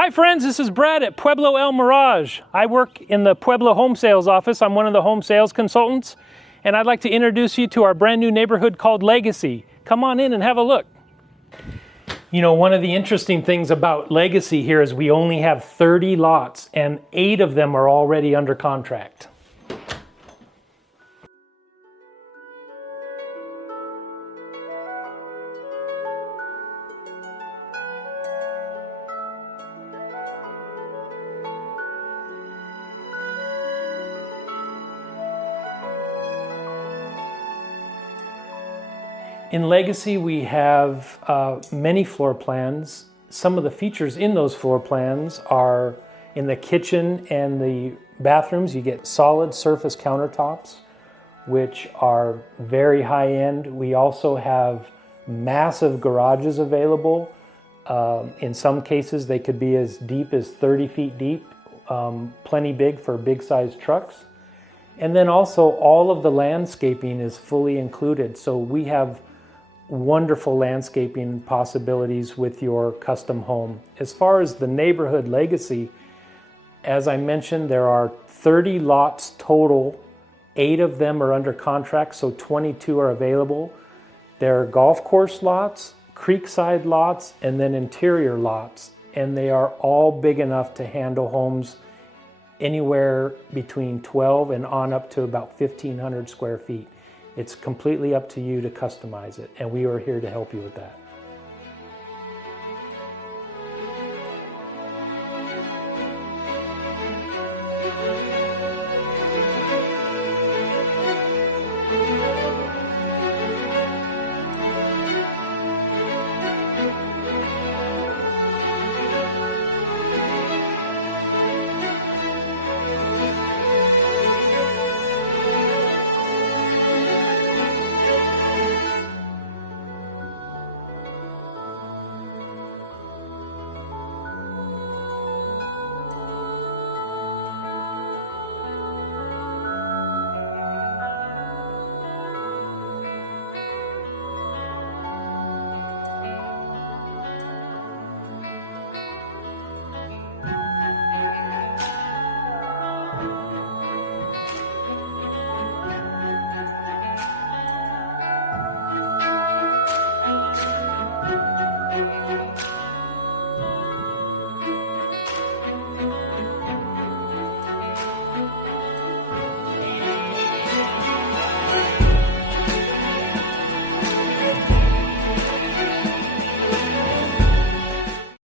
Hi friends, this is Brad at Pueblo El Mirage. I work in the Pueblo home sales office. I'm one of the home sales consultants, and I'd like to introduce you to our brand new neighborhood called Legacy. Come on in and have a look. You know, one of the interesting things about Legacy here is we only have 30 lots and 8 of them are already under contract. In Legacy, we have many floor plans. Some of the features in those floor plans are in the kitchen and the bathrooms. You get solid surface countertops, which are very high end. We also have massive garages available. In some cases, they could be as deep as 30 feet deep, plenty big for big sized trucks. And then also all of the landscaping is fully included. So we have wonderful landscaping possibilities with your custom home. As far as the neighborhood Legacy, as I mentioned, there are 30 lots total. 8 of them are under contract, so 22 are available. There are golf course lots, creekside lots, and then interior lots. And they are all big enough to handle homes anywhere between 12 and on up to about 1,500 square feet. It's completely up to you to customize it, and we are here to help you with that.